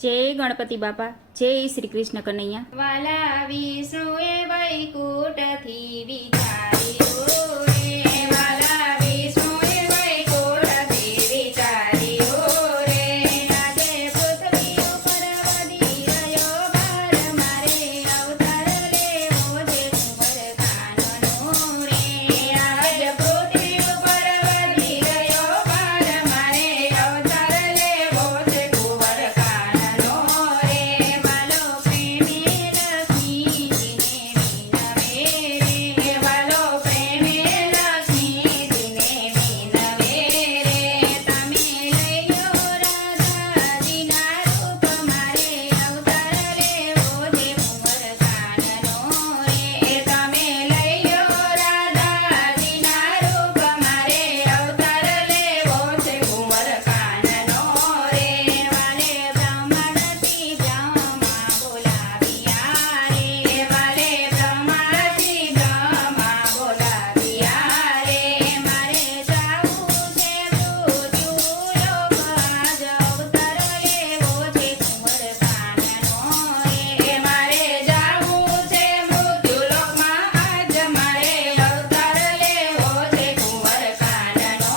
જય ગણપતિ બાપા, જય શ્રી કૃષ્ણ કનૈયા. વાલા વિષ્ણુએ વૈકુંઠથી વિચાર્યું રે, વાલા વિષ્ણુએ વૈકુંઠથી વિચાર્યું રે. આજે પૃથ્વી ઉપર વધી રહ્યો ભાર, મારે અવતાર લેવો છે કુંવર કાનનો રે. આજ પૃથ્વી ઉપર વધી રહ્યો ભાર, મારે અવતાર લેવો છે કુંવર કાનનો રે. વાલો પ્રેમે લક્ષ્મીજીને વિનવે રે, વાલો પ્રેમે લક્ષ્મીજીને વિનવે રે. તમે લઈયો રાધાજીના રૂપ, મારે અવતાર લેવો છે કુંવર કાનનો રે. તમે લઈયો રાધાજીના રૂપ, મારે અવતાર લેવો છે કુંવર કાનનો રે. વાલે બ્રહ્માથી બ્રહ્મા બોલાવ્યા રે, વાલે બ્રહ્માથી બ્રહ્મા બોલાવ્યા રે. મારે જાવું છે મૃત્યુલોક, આજ અવતાર લેવો છે કુંવર કાનનો રે. મારે જાવું છે મૃત્યુલોકમાં, આજ મારે અવતાર લેવો છે કુંવર કાનનો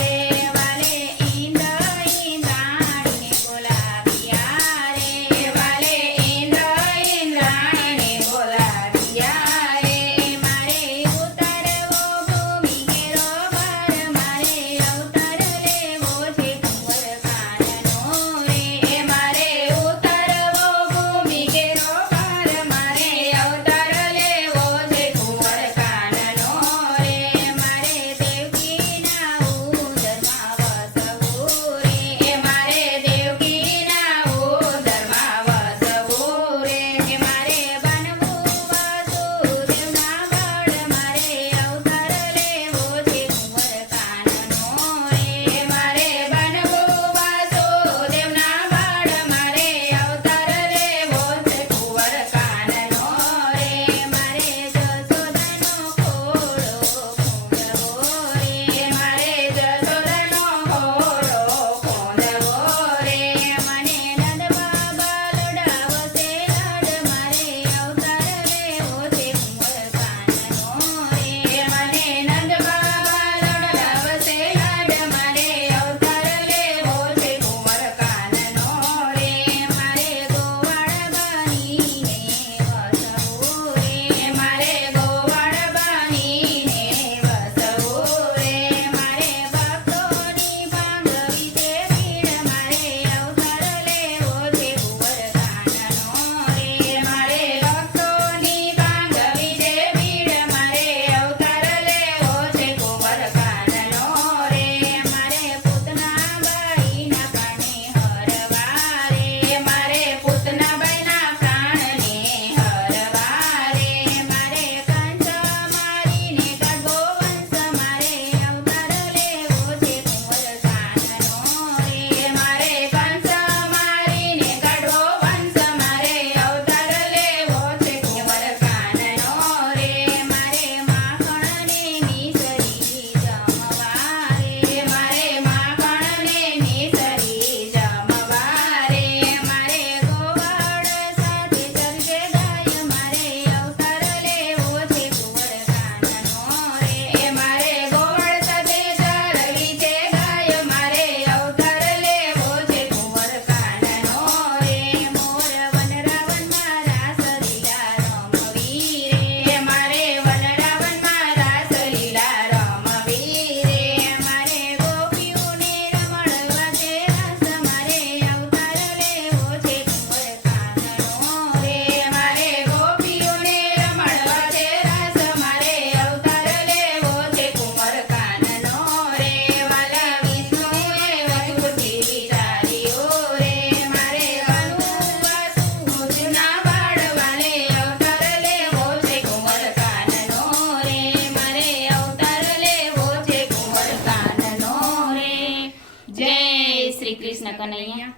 રે. વાલે ઇન્દ્ર ઇન્દ્રાણીને બોલાવ્યા રે, વાલે ઇન્દ્ર ઇન્દ્રાણીને બોલાવ્યા રે. મારે ઉતારવો ભૂમિ કેરો ભાર, મારે અવતાર લેવો છે કુંવર કાનનો રે. મારે ઉતારવો ભૂમિ કેરો ભાર, મારે અવતાર લેવો છે કુંવર કાનનો રે. મારે દેવકીના ઉદરમાં વસવું રે, મારે દેવકીના ઉદરમાં વસવું રે. મારે બનવું વાસુદેવના બળ, મારે અવતાર લેવો છે કુંવર કાનનો રે. મારે બનવું વાસુદેવના બળ, મારે અવતાર લેવો છે કુંવર કાનનો રે. મારે જશોદાનો ખોળો ખૂંદવો રે, મારે જશોદાનો ખોળો ખૂંદવો રે. મને નંદ બાબા લડાવશે લાડ, મારે અવતાર લેવો છે કુંવર કાનનો રે. મને નંદ બાબા લડાવશે લાડ, મારે અવતાર લેવો છે કુંવર કાનનો રે. મારે ગોવાળ બનીને વસવું રે, મારે ગોવાળ બનીને વસવું રે. મારે ભક્તોની ભાંગવી છે ભીડ, મારે અવતાર લેવો છે કુંવર કાનનો રે. મારે ભક્તોની ભાંગવી છે ભીડ, મારે અવતાર લેવો છે કુંવર કાનનો રે. મારે પૂતનાબાઈના પ્રાણે હરવા રે, મારે પૂતનાબાઈના પ્રાણને હરવા રે. મારે કંસ મારીને કાઢવો વંશ, મારે અવતાર લેવો છે કુંવર કાનનો રે. મારે કંસ મારીને કાઢવો વંશ, મારે અવતાર લેવો છે કુંવર કાનનો રે. મારે માખણને મિસરી જમવા રે, મારે માખણને મિસરી જમવા રે. મારે ગોવાળ સાથે ચરજે ગાય, મારે અવતાર લેવો છે કુંવર કાનનો રે. મારે ગોવાળ સાથે ચરવી છે ગાય, મારે અવતાર લેવો છે કુંવર કાનનો રે. મોર વનરાવનમાં રાસલીલા રમવી રે, મારે વનરાવનમાં રાસલીલા રમવી રે. મારે ગોપીઓને રમણવા છે રાસ, મારે અવતાર લેવો છે કુંવર કાનનો રે. મારે ગોપીઓને રમણવા છે રાસ, મારે અવતાર લેવો છે કુંવર કાનનો રે. વાલા વિષ્ણુએ વૈકુંઠથી વિચાર્યું રે, મારે બનવું વાસુદેવના બાળ, વાલે અવતાર લેવો છે કુંવર કાનનો રે. મારે અવતાર લેવો છે કુંવર કાનનો રે. જય શ્રી કૃષ્ણ કનૈયા.